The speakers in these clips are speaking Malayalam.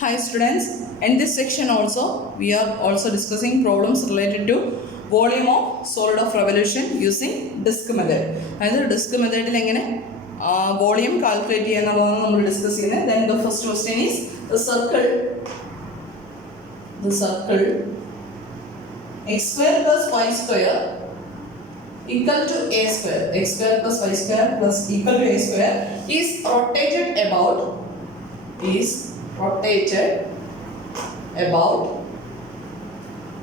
Hi students, in this section also we are also discussing problems related to volume of solid of revolution using disk method. അതായത് disk methodil എങ്ങനെ volume calculate ചെയ്യാന്നുള്ളതാണ് നമ്മൾ ഡിസ്കസ് ചെയ്യുന്നത്. Then the first question is the circle x square plus y square equal to a square. X square plus y square plus equal to a square is rotated about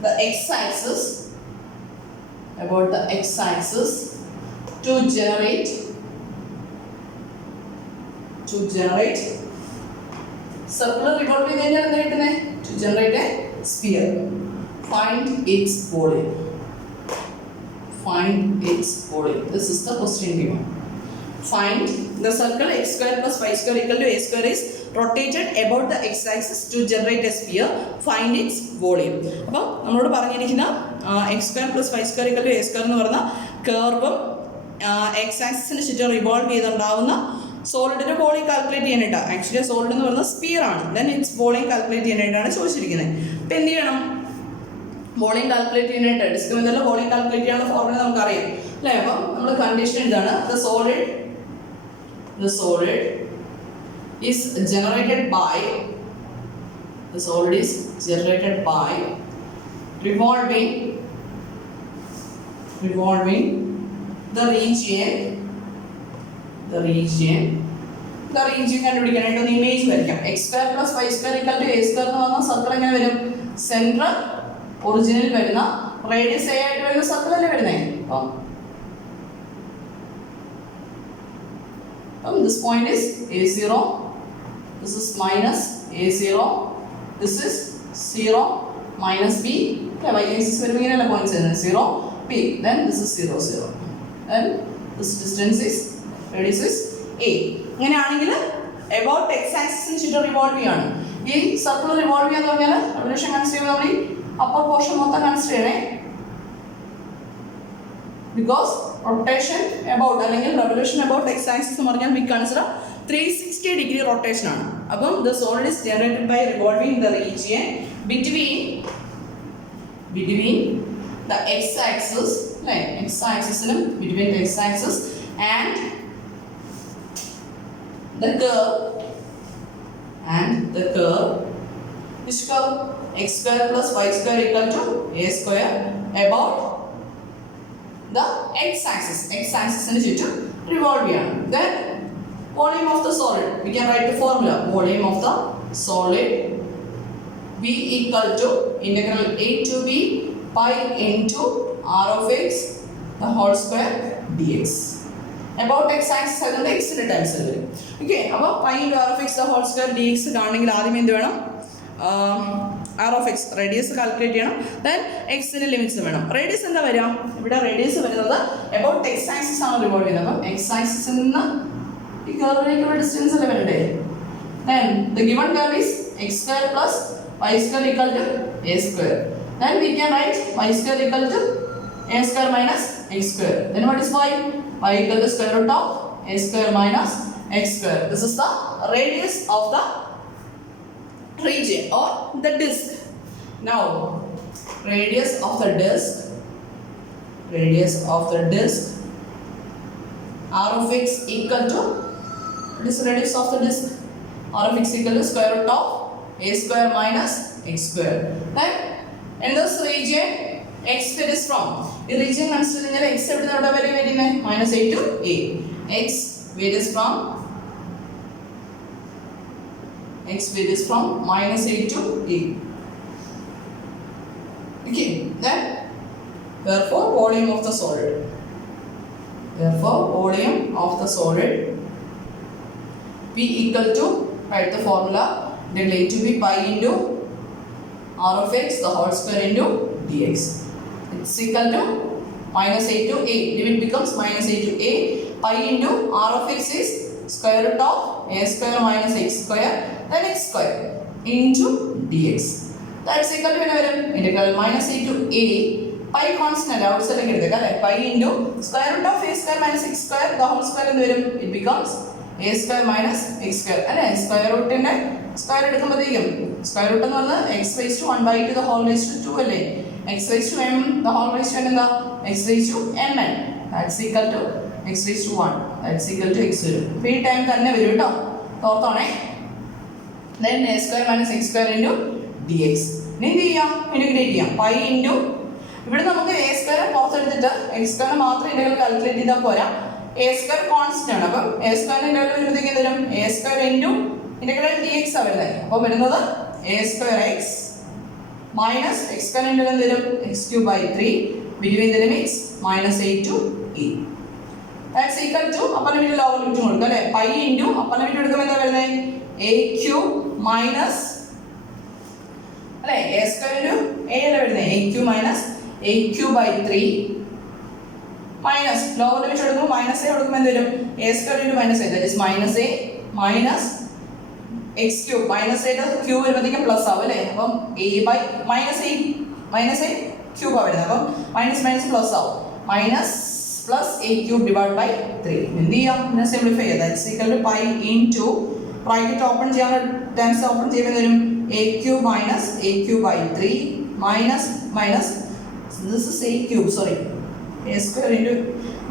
the x-axis to generate circular revolving to generate a sphere. Find its volume. This is the question given. Find the circle x square plus y square equal to a square is rotated about the x-axis to generate a sphere. Find its volume. അപ്പോൾ നമ്മളോട് പറഞ്ഞിരിക്കുന്ന x square plus y square equal to a square എന്ന് പറയുന്ന കർവും x-axisന് ചുറ്റും റിവോൾവ് ചെയ്തുണ്ടാവുന്ന സോളിഡിന്റെ വോളിയം കാൽക്കുലേറ്റ് ചെയ്യാനായിട്ടാണ്. ആക്ച്വലി സോളിഡ് എന്ന് പറയുന്നത് സ്പിയർ ആണ്. ദെൻ ഇറ്റ്സ് വോളിയം കാൽക്കുലേറ്റ് ചെയ്യാനായിട്ടാണ് ചോദിച്ചിരിക്കുന്നത്. അപ്പം എന്ത് ചെയ്യണം? വോളിയം കാൽക്കുലേറ്റ് ചെയ്യാനായിട്ട് ഡിസ്ക് മെത്തേഡിൽ വോളിയം കാൽക്കുലേറ്റ് ചെയ്യാനുള്ള ഫോർമുല നമുക്കറിയാം അല്ലേ? അപ്പം നമ്മൾ കണ്ടീഷൻ ഇതാണ്, the solid is generated by revolving the region കണ്ടുപിടിക്കാനായിട്ട് ഒന്ന് ഇമേജ് വരയ്ക്കാം. x square plus y square equal to a square എന്ന് പറഞ്ഞ സർക്കിൾ എങ്ങനെ വരും? സെൻട്രൽ ഒറിജിനിൽ വരുന്ന റേഡിയസ് a ആയിട്ട് വരുന്ന സർക്കിൾ അല്ലേ വരുന്നത്? അപ്പം this point is a0, this is minus a0, this is 0 minus b. Okay, y-axis വരുമ്പോൾ ഇങ്ങനെയല്ല പോയിന്റ്സ് വരുന്നത് 0 b, then this is 0 0, then this distance is radius is a. ഇങ്ങനെയാണെങ്കിൽ about x-axis ചുറ്റും റിവോൾവ് ചെയ്യാണ്. ഈ സർക്കിൾ റിവോൾവ് ചെയ്യാന്ന് പറഞ്ഞാൽ റെവല്യൂഷൻ കൺസിഡർ ചെയ്യുമ്പോൾ നമ്മൾ ഈ അപ്പർ പോർഷൻ മൊത്തം കൺസിഡർ ചെയ്യണേ. Because rotation about അല്ലെങ്കിൽ revolution about x-axis എന്ന് പറഞ്ഞാൽ we consider 360 degree rotation ആണ്. അപ്പം the solid is generated by revolving the region between the x-axis, right? X-axis-നും between the x-axis and the curve. Which curve? X square plus y square equal to a square about the x-axis ന് ചുറ്റും റിവോൾവ് ചെയ്യണം. Then volume of the solid, we can write the formula. Volume of the solid v equal to integral a to b pi into r of x the whole square dx. About x-axis അതുകൊണ്ട് x ന്റെ ടൈംസ് വരും. ഓക്കെ, അപ്പോൾ pi into r of x the whole square dx കാണണമെങ്കിൽ ആദ്യം എന്ത് വേണം? r of x radius calculate ചെയ്യണം. ദെൻ എക്സിന്റെ ലിമിറ്റ്സ് വേണം. റേഡിയസ് എന്താ വരിക? ഇവിടെ റേഡിയസ് വരുന്നത് എബൌട്ട് എക്സ് ആക്സിസ് ആണ് റിവോൾവ് ചെയ്യുന്നത്. അപ്പം എക്സ് ആക്സിസിൽ നിന്ന് ഈ കർവിലേക്കുള്ള ഡിസ്റ്റൻസ് അല്ലേ വരണ്ടേ? Then the given curve is x square plus y square equal to a square. Then we can write y square equal to a square minus x square. Then what is y? Y equal to square root of a square minus x square. This is the radius of the region or the disk. Now radius of the disk r of x equal to, what is radius of the disk? R of x equal to square root of a square minus x square. Then in this region x varies from, ഈ region കൺസിഡർ ചെയ്താൽ x എവിടെ നിന്ന് വരെ വരുന്നത്? minus a to a. x varies from minus a to a. Okay, then therefore volume of the solid p equal to, write the formula, then a to b pi into r of x the whole square into dx. It's equal to minus a to a, limit becomes minus a to a, pi into r of x is square root of a square minus x square, then x square into dx. That's equal to integral minus a to a pi constant outside pi into square root of a square minus x square the whole square, it becomes a square minus x square അല്ലേ. സ്ക്വയർ റൂട്ടിൻ്റെ സ്ക്വയർ എടുക്കുമ്പോഴത്തേക്കും സ്ക്വയർ റൂട്ട് എന്ന് പറഞ്ഞാൽ x raise to 1/2 the whole raise to 2 അല്ലേ. X raise to m the whole raise to എന്താ x raise to m n that's equal to x raise to 1 that's equal to x വരും. അപ്പോൾ ഈ ടൈം തന്നെ വരും കേട്ടോ, ഓർത്തോണേ. then a square minus x square into dx. ഇനി എന്ത് ചെയ്യാം, ഇൻറ്റഗ്രേറ്റ് ചെയ്യാം. പൈ ഇൻറ്റു ഇവിടെ നമുക്ക് എ സ്ക്വയർ പുറത്തെടുത്തിട്ട് എക്സ് സ്ക്വയർ മാത്രം ഇൻ്റഗ്രൽ കാൽക്കുലേറ്റ് ചെയ്താൽ പോരാ. എ സ്ക്വയർ കോൺസ്റ്റന്റ് ആണ്. അപ്പം എ സ്ക്വയറിൻ്റെ ഇൻ്റഗ്രൽ വരുമ്പോഴത്തേക്ക് എന്ത് വരും, a square into integral d x ആണ് വരുന്നത്. അപ്പോൾ വരുന്നത് a square x minus x square integral എന്ത് വരും, x cube by 3 between the limits -a to e. That's equal to upper limit lower limit കൊടുക്കുക അല്ലേ. പൈ ഇൻറ്റു അപ്പർ ലിമിറ്റ് എടുക്കുമ്പോൾ എന്താ വരുന്നത്, എ ക്യൂബ് മൈനസ് അല്ലേ എ സ്ക്വയർ ഇൻറ്റു എ അല്ലേ വരുന്നത്, a cube minus a cube by 3 minus lower limit എടുക്കുമ്പോൾ മൈനസ് എ കൊടുക്കുമ്പോൾ എന്ത് വരും, a square into minus a that is minus a minus x cube minus എയുടെ ക്യൂബ് വരുമ്പോഴത്തേക്കും പ്ലസ് ആവും അല്ലേ. അപ്പം എ ബൈ മൈനസ് എ ക്യൂബാണ് വരുന്നത്. അപ്പം മൈനസ് മൈനസ് പ്ലസ് ആവും, minus plus a cube divide by 3. എന്ത് ചെയ്യാം, പിന്നെ സിംപ്ലിഫൈ ചെയ്യാം. That's equal to pi into bracket open ചെയ്യാൻ ടേംസ് ഓപ്പൺ ചെയ്യുമ്പോൾ വരും a cube minus a cube by 3 minus minus this is a cube sorry a square into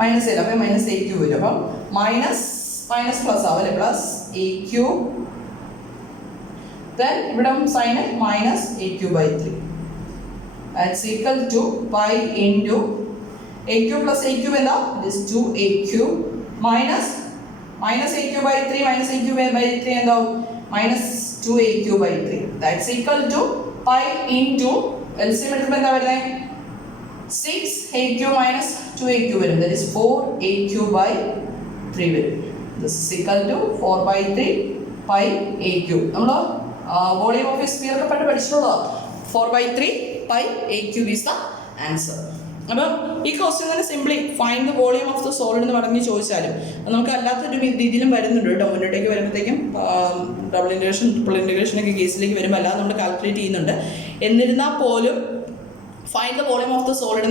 minus a അപ്പോൾ മൈനസ് എ ക്യൂബ് വരും. അപ്പം മൈനസ് മൈനസ് പ്ലസ് ആവും അല്ലേ, പ്ലസ് എ ക്യൂബ് then ഇവിടെ sign minus a cube by 3 that's equal to pi into a cube plus a cube എന്താ this 2a cube minus minus a cube by 3 minus a cube by 3 എന്താവും minus 2a cube by 3 that's equal to pi into എൽസിയം എടുക്കുമ്പോൾ എന്താ വരുന്നത് 6a cube minus 2a cube വരും that is 4a cube by 3 വരും. This is equal to 4/3 pi a cube. നമ്മൾ വോളിയം ഓഫ് എ സ്ഫിയർ ഒക്കെ പണ്ട് പഠിച്ചിട്ടുള്ളതാണ്. 4/3 pi a cube is the answer. അപ്പം ഈ ക്വസ്റ്റ്യൻ തന്നെ simply find the volume of the solid എന്ന് പറഞ്ഞ് ചോദിച്ചാലും നമുക്ക് അല്ലാത്തൊരു രീതിയിലും വരുന്നുണ്ട് കേട്ടോ. മുന്നോട്ടേക്ക് വരുമ്പോഴത്തേക്കും ഡബിൾ ഇൻറ്റഗ്രേഷൻ ട്രിപ്പിൾ ഇൻറ്റഗ്രേഷൻ ഒക്കെ കേസിലേക്ക് വരുമ്പോൾ അല്ലാതെ നമ്മൾ കാൽക്കുലേറ്റ് ചെയ്യുന്നുണ്ട്. എന്നിരുന്നാൽ പോലും find the volume of the solid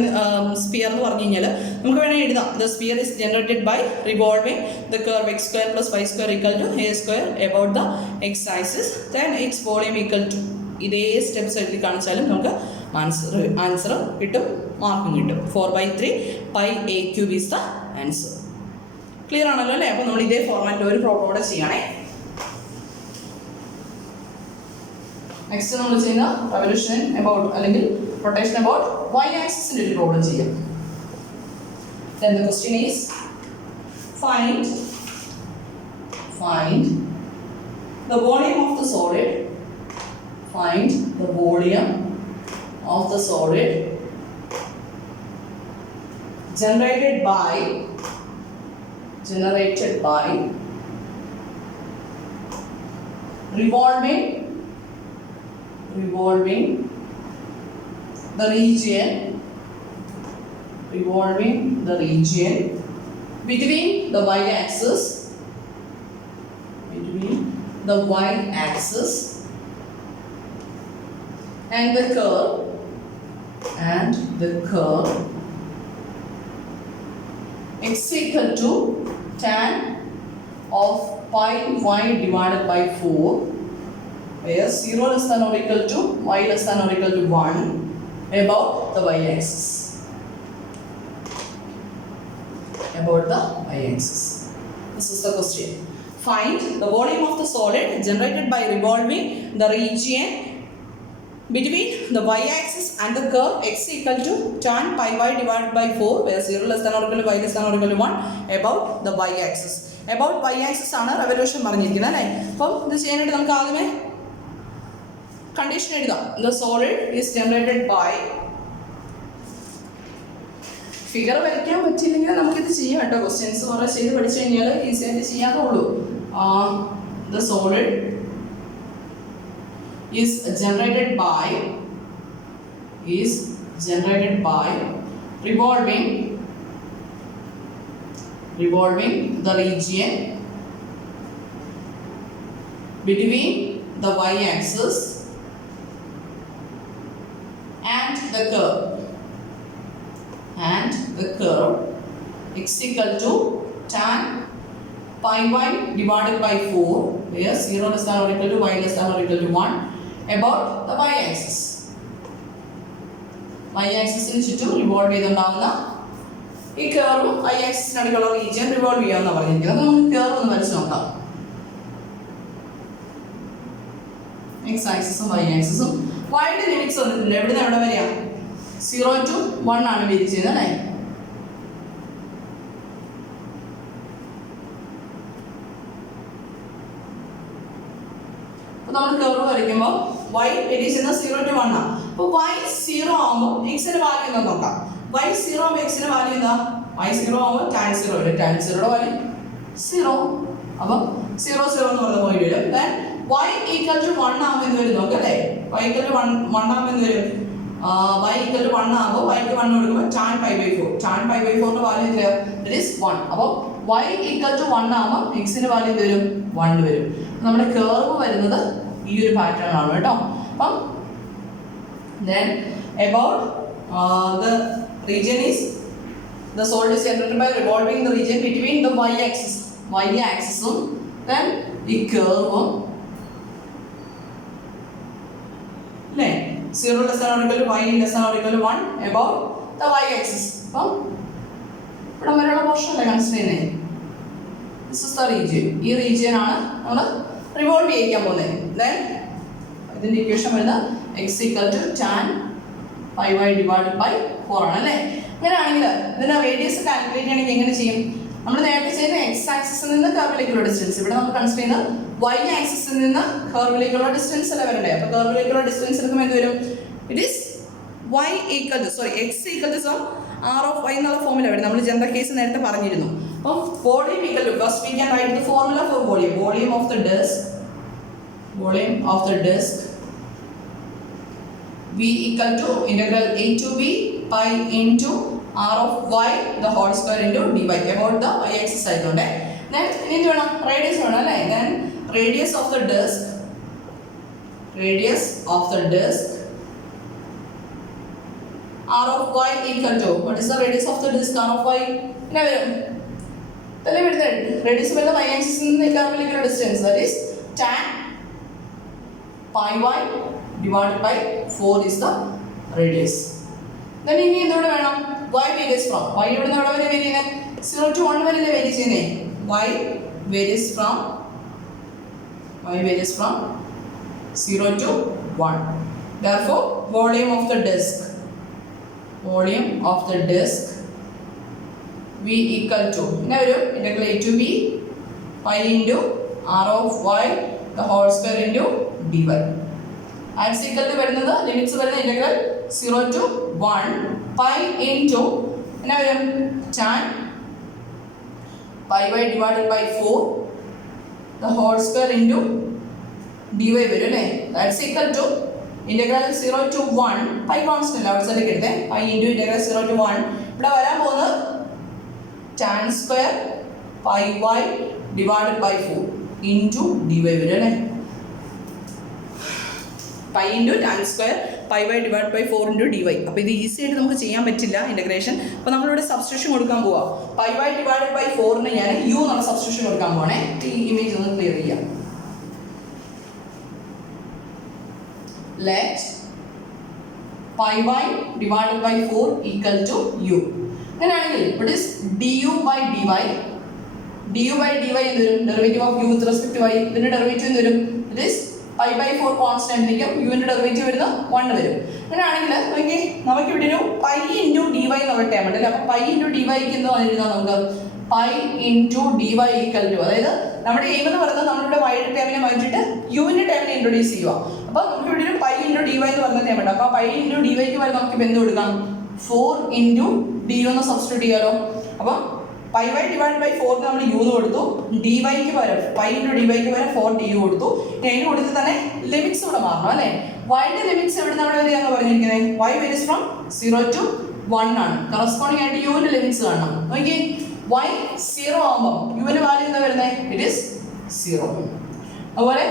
sphere എന്ന് പറഞ്ഞു കഴിഞ്ഞാൽ നമുക്ക് വേണമെങ്കിൽ എഴുതാം. The sphere is generated by revolving the curve x square plus y square equal to a square about the x axis then its volume equal to ഇതേ സ്റ്റെപ്സ് എഴുതി കാണിച്ചാലും നമുക്ക് ആൻസർ കിട്ടും, മാർക്കും കിട്ടും. 4/3 pi a cube is the answer. Clear ആണല്ലോ അല്ലേ. അപ്പോൾ നമ്മൾ ഇതേ ഫോർമാറ്റിൽ ഒരു പ്രോബ്ലം കൂടെ ചെയ്യണേ. നെക്സ്റ്റ് നമ്മൾ ചെയ്യുന്ന റെവല്യൂഷൻ അബൌട്ട് അല്ലെങ്കിൽ റൊട്ടേഷൻ അബൌട്ട് y ആക്സിസിൻ്റെ ഒരു പ്രോബ്ലം ചെയ്യാം. Then the question is find the volume of the solid. Find the volume of the solid generated by revolving the region between the y-axis and the curve x equal to tan of pi y divided by 4 where 0 less than or equal to y less than or equal to 1 about the y-axis. This is the question. Find the volume of the solid generated by revolving the region between the y-axis and the curve x equal to tan pi y divided by 4 where 0 less than or equal to y less than or equal to 1 about the y-axis. About y-axis ആണ് റെവല്യൂഷൻ പറഞ്ഞിരിക്കുന്നത് അല്ലേ. അപ്പം ഇത് ചെയ്യാനായിട്ട് നമുക്ക് ആദ്യമേ കണ്ടീഷൻ എഴുതാം. The solid is generated by figure വരയ്ക്കാൻ പറ്റിയില്ലെങ്കിൽ നമുക്കിത് ചെയ്യാം കേട്ടോ. ക്വസ്റ്റ്യൻസ് കുറേ ചെയ്ത് പഠിച്ചു കഴിഞ്ഞാൽ ഈസി ആയിട്ട് ചെയ്യാറുള്ളൂ. The solid is generated by revolving the region between the y-axis and the curve x equal to tan pi y divided by 4, where 0 less than or equal to y less than or equal to 1, about the y axis. Y axis ന് ചുറ്റും റിവോൾവ് ചെയ്തുണ്ടാവുന്ന ഈ കർവും y ആക്സിസിനടുക്കുള്ള റീജിയൻ റിവോൾവ് ചെയ്യാമെന്നാണ് പറഞ്ഞിരിക്കുന്നത്. അപ്പോൾ നമുക്ക് കർവ് ഒന്ന് വരച്ച് നോക്കാം. x ആക്സിസും y ആക്സിസും വൈഡ് ലിമിറ്റ്സ് വന്നിട്ടുണ്ട്. എവിടെ നിന്ന് എവിടെ വരെയാ? 0 to 1 ആണ് വേരി ചെയ്യുന്നത് അല്ലേ? അപ്പോൾ നമ്മൾ കർവ് വരയ്ക്കുമ്പോൾ y വേരി ചെയ്യുന്നത് 0 to 1 ആണ്. അപ്പോൾ y 0 ആകുമ്പോൾ x ന്റെ വാല്യൂ എന്താ നോക്കാം. y 0 ആകുമ്പോൾ x ന്റെ വാല്യൂ എന്താ? y 0 ആകുമ്പോൾ tan 0 വരും. tan 0 യുടെ വാല്യൂ 0. അപ്പോൾ 0 0 എന്ന് പറഞ്ഞ പോയിന്റ് വരും. then y equal to 1 ആകുമ്പോൾ എന്ത് വരും നോക്കാം അല്ലേ? y equal to 1 ആകുമ്പോൾ എന്ത് വരും? y equal to 1 ആകുമ്പോൾ y ക്ക് 1 കൊടുക്കുമ്പോൾ tan pi by 4. tan pi by 4 ന്റെ വാല്യൂ എത്രയാ? it is 1. അപ്പോൾ y equal to 1 ആകുമ്പോൾ x ന്റെ വാല്യൂ എന്ത് വരും? 1 വരും. നമ്മുടെ കർവ് വരുന്നത് ഈ ഒരു പാറ്റേൺ ആണ് കേട്ടോ. അപ്പം then about the region is the solid is generated by revolving the region between the y axis ഉം then ഈ കർവും അല്ലേ 0 less than or equal to y less than or equal to 1 about the y axis. അപ്പം ഇവിടെ വരെയുള്ള പോർഷൻ അല്ലേ കൺസിഡർ ചെയ്യുന്നത്. This is the region. ഈ റീജിയൻ ആണ് നമ്മൾ റിവോൾവ് ചെയ്യിക്കാൻ പോകുന്നത്. then ഇതിന്റെ ഇക്വേഷൻ വരുന്നത് x equal to tan pi y divided by 4 ആണ് അല്ലേ? അങ്ങനെയാണെങ്കിൽ ഇതിന്റെ റേഡിയസ് കാൽക്കുലേറ്റ് ചെയ്യണമെങ്കിൽ എങ്ങനെ ചെയ്യും? നമ്മൾ നേരത്തെ ചെയ്ത എക്സ് ആക്സിസിൽ നിന്ന് കർവിലേക്കുള്ള ഡിസ്റ്റൻസ്, ഇവിടെ നമ്മൾ കൺസിഡർ ചെയ്യുന്നത് y ആക്സിസിൽ നിന്ന് കർവിലേക്കുള്ള ഡിസ്റ്റൻസ് അല്ലേ വരണ്ടേ? അപ്പോൾ കർവിലേക്കുള്ള ഡിസ്റ്റൻസ് എടുക്കുമ്പോൾ എന്ത് വരും? It is y equal to x equal to some r of y എന്നുള്ള ഫോർമുല വരും. നമ്മൾ ജനറൽ കേസ് നേരത്തെ പറഞ്ഞിരുന്നു. അപ്പം volume equal to first we can write the formula for volume. Volume of the disc v equal to integral a to b pi into r of y the whole square into dy about the y axis ആയിട്ടുണ്ട്. then ഇനി എന്ത് വേണം? റേഡിയസ് വേണം അല്ലേ? then radius of the disk r of y equal to, what is the radius of the disk r of y? ഇങ്ങനെ വരും തല്ലേ വരുന്നത്. റേഡിയസ് വരുന്ന y axis നിന്ന് കർവിലേക്കുള്ള distance, that is tan pi y divided by 4 is the radius. then ഇനി എന്തുകൂടെ വേണം? y varies from, y ഇവിടെ നിന്ന് എവിടെ വരെ വേരി ചെയ്യുന്നത്? 0 to 1 വരെ വേരി ചെയ്യുന്നത്. y varies from 0 to 1. therefore volume of the disk v equal to ഇങ്ങനെ വരും integral a to b pi into r of y the whole square into dy. And equal to വരുന്നത് ലിമിറ്റ്സ് വരുന്നത് ഇന്റഗ്രൽ 0 to 1 pi into എന്നാ വരും? tan pi y divided by 4 the whole square into dy വരും അല്ലേ? That's equal to integral 0 to 1 pi constant out സൈഡിലേക്ക് എടുത്തേ pi into ഇന്റഗ്രൽ 0 to 1. ഇവിടെ വരാൻ പോകുന്നത് tan square pi y divided by 4 into dy വരും അല്ലേ? pi into tan square pi y divided by 4 into dy. അപ്പോൾ ഇത് ഈസി ആയിട്ട് നമുക്ക് ചെയ്യാൻ പറ്റില്ല ഇൻ്റഗ്രേഷൻ. അപ്പോൾ നമ്മളിവിടെ സബ്സ്റ്റിറ്റ്യൂഷൻ കൊടുക്കാൻ പോവാ. pi y divided by 4ന് ഞാൻ u എന്നുള്ള സബ്സ്റ്റിറ്റ്യൂഷൻ കൊടുക്കാൻ പോവാണേ. ഈ ഇമേജ് ഒന്ന് ക്ലിയർ ചെയ്യാം. let pi y divided by 4 equal to u. അങ്ങനെയാണെങ്കിൽ what is du by dy എന്ന് വരും derivative of u with respect to y. ഇതിന്റെ ഡെറിവേറ്റീവ് എന്ന് വരും it is pi by 4 constant ആയിരിക്കും. u ന്റെ ഡെറിവേറ്റീവ് വരുന്നത് 1 വരും. അങ്ങനെയാണെങ്കിൽ നോക്കി നമുക്ക് ഇവിടെ ഒരു pi into dy എന്നുള്ള ടേം ഉണ്ട് അല്ലേ? അപ്പോൾ pi into dy ക്ക് എന്ത് എഴുതാം നമുക്ക്? pi into dy equal to, അതായത് നമ്മുടെ എയിം എന്ന് പറയുന്നത് നമ്മളിവിടെ y യുടെ ടേമിനെ മാറ്റിയിട്ട് u ന്റെ ടേമിനെ ഇൻട്രൊഡ്യൂസ് ചെയ്യുക. അപ്പോൾ നമുക്ക് ഇവിടെ ഒരു pi into dy എന്ന് പറയുന്ന ടേം ഉണ്ട്. അപ്പോൾ pi into dy ക്ക് വരെ നമുക്ക് എന്ത് കൊടുക്കാം? 4 into du എന്ന് സബ്സ്റ്റിറ്റ്യൂട്ട് ചെയ്യാലോ. അപ്പോൾ pi y divided by 4 നമ്മൾ u എന്ന് കൊടുത്തു. dy ക്ക് പകരം pi into dy ക്ക് പകരം 4 du കൊടുത്തു. അതിന് കൊടുത്ത് തന്നെ ലിമിറ്റ്സ് ഇവിടെ മാറണം അല്ലേ? y ന്റെ ലിമിറ്റ്സ് എവിടെ നമ്മൾ വരെയാണെന്ന് പറഞ്ഞിരിക്കുന്നത്? y varies from 0 to 1 ആണ്. കറസ്പോണ്ടിങ് ആയിട്ട് u ന്റെ ലിമിറ്റ്സ് കാണണം. നോക്കിയേ y 0 ആകുമ്പോൾ u ന്റെ വാല്യൂ എന്താ വരുന്നത്? It is 0. അതുപോലെ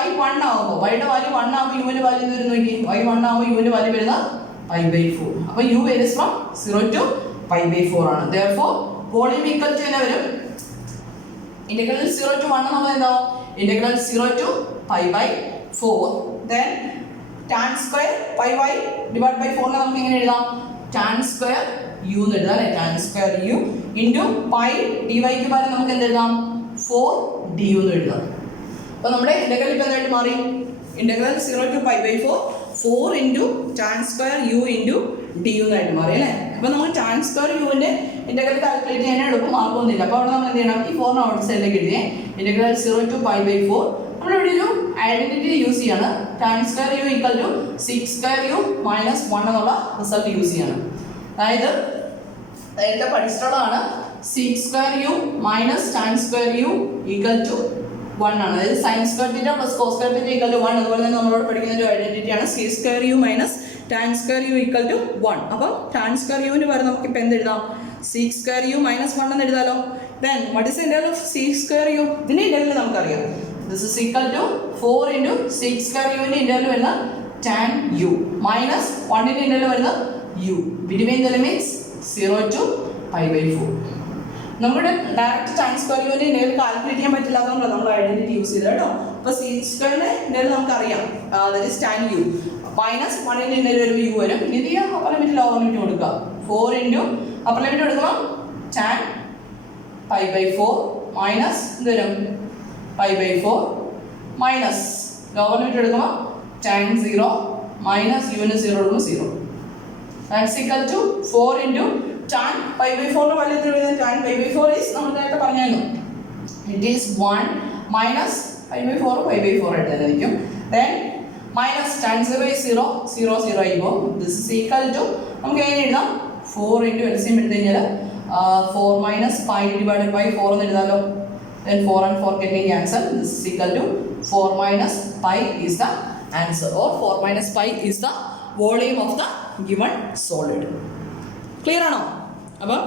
y 1 ആകുമ്പോൾ y യുടെ വാല്യൂ 1 ആകുമ്പോൾ u ന്റെ വാല്യൂ എന്ത് വരും നോക്കി? y 1 ആകുമ്പോൾ u ന്റെ വാല്യൂ വരുന്നത് pi by 4. അപ്പോൾ u varies from 0 to pi by 4 ആണ്. therefore വോളിയം ഈക്വൽ ടു എന്നാ വരും? Integral 0 to 1 നമ്മൾ എന്താവും? Integral 0 to pi by 4. Then tan square pi y divided by 4 നമുക്ക് എങ്ങനെ എഴുതാം? Tan square u എന്ന് എഴുതാം അല്ലേ? Tan square u into pi dy ക്ക് പകരം നമുക്ക് എന്ത് എഴുതാം? 4 du എന്ന് എഴുതാം. അപ്പോൾ നമ്മുടെ ഇന്റഗ്രൽ ഇപ്പോൾ എന്തായിട്ട് മാറി? Integral 0 to pi by 4 into tan square u into du എന്നായിട്ട് മാറി അല്ലേ? അപ്പോൾ നമ്മൾ tan square u ന്റെ ഇന്റഗ്രൽ കാൽക്കുലേറ്റ് ചെയ്യാൻ എളുപ്പം മാർഗമൊന്നുമില്ല. അപ്പോൾ അവിടെ നമ്മൾ എന്ത് ചെയ്യണം? ഈ 4 ഔട്ട് സൈഡിലേക്ക് എഴുതിയേ. ഇന്റഗ്രൽ 0 to pi by 4 നമ്മളിവിടെ ഒരു ഐഡന്റിറ്റി യൂസ് ചെയ്യാണ്. tan square u equal to 6 square u minus 1 എന്നുള്ള റിസൾട്ട് യൂസ് ചെയ്യണം. അതായത് നേരത്തെ പഠിച്ചിട്ടുള്ളതാണ് 6 square u minus tan square u equal to 1 ആണ്. അതായത് sin square theta plus cos square theta equal to 1. അതുപോലെ തന്നെ നമ്മളോട് പഠിക്കുന്ന ഒരു ഐഡന്റിറ്റിയാണ് c square u minus tan square u equal to 1. അപ്പോൾ tan square u ന് പകരം നമുക്ക് ഇപ്പോൾ എന്ത് എഴുതാം? 6 square u minus 1 എന്ന് എഴുതാലോ. Then what is the integral of 6 square u? ഇതിന്റെ ഇന്റഗ്രൽ നമുക്കറിയാം. This is equal to 4 into 6 square u ന്റെ ഇന്റഗ്രൽ വരുന്ന tan u minus 1 ന്റെ ഇന്റഗ്രൽ വരുന്ന u. Between the limits 0 to pi by 4. നമ്മുടെ ഡയറക്റ്റ് tan square u ന്റെ ഇന്റഗ്രൽ കാൽക്കുലേറ്റ് ചെയ്യാൻ പറ്റില്ലാത്തതുകൊണ്ടാണ് നമ്മൾ ഐഡന്റിറ്റി യൂസ് ചെയ്തത് കേട്ടോ. അപ്പോൾ c സ്ക്വയറിന്റെ ഇന്റഗ്രൽ നമുക്കറിയാം. That is tan u minus 1 ന്റെ ഇന്റഗ്രൽ വരുമ്പോൾ u വരും. ഇത് ചെയ്യാം അപ്പർ ലിമിറ്റ് ലോവർ ലിമിറ്റ് കൊടുക്കുക. 4 into അപ്പർ ലിമിറ്റ് കൊടുക്കുമ്പോൾ tan pi by 4 മൈനസ് എന്ത് വരും? pi by 4 minus lower limit എടുക്കുമ്പോൾ tan 0 മൈനസ് u ന് 0 എടുക്കുമ്പോൾ 0. That's equal to 4 into tan pi by 4 ന്റെ വാല്യൂ എത്ര വരും? tan pi by 4 is നമ്മൾ നേരത്തെ പറഞ്ഞായിരുന്നു. It is 1 minus pi by 4 pi by 4 ആയിട്ടായിരിക്കും. Then minus tan 0 is 0 0 0 ആയിപ്പോൾ this is equal to നമുക്ക് എങ്ങനെ എഴുതാം? 4 into LCM എടുത്തു കഴിഞ്ഞാൽ 4 minus pi divided by 4 എന്ന് എഴുതാലോ. Then 4 and 4 getting cancel. This is equal to 4 minus pi is the answer, or 4 minus pi is the volume of the given solid. Clear ആണോ? അപ്പോൾ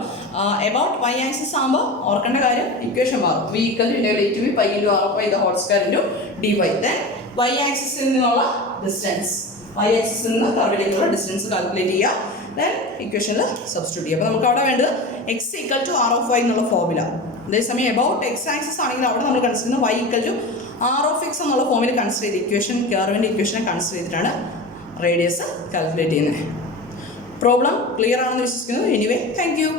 about y axis ആകുമ്പോൾ ഓർക്കേണ്ട കാര്യം ഇക്വേഷൻ മാറും. v equal to integral a to b pi into r of y the whole square into dy. Then y axis-ൽ നിന്നുള്ള ഡിസ്റ്റൻസ്, y axis-ൽ നിന്ന് കർവിലേക്കുള്ള ഡിസ്റ്റൻസ് കാൽക്കുലേറ്റ് ചെയ്യുക. ദെൻ ഇക്വേഷനിൽ സബ്സ്റ്റിറ്റ്യൂട്ട് ചെയ്യുക. അപ്പോൾ നമുക്ക് അവിടെ വേണ്ടത് x equal to r of y എന്നുള്ള ഫോർമുല. അതേസമയം എബൌട്ട് x ആക്സിസ് ആണെങ്കിൽ അവിടെ നമ്മൾ കൺസിഡർ ചെയ്യുന്നത് y equal to r of x എന്നുള്ള ഫോമിൽ കൺസിഡർ ചെയ്ത് ഇക്വേഷൻ കർവിൻ്റെ ഇക്വേഷനെ കൺസിഡർ ചെയ്തിട്ടാണ് റേഡിയസ് കാൽക്കുലേറ്റ് ചെയ്യുന്നത്. പ്രോബ്ലം ക്ലിയർ ആണെന്ന് വിശ്വസിക്കുന്നു. Anyway thank you.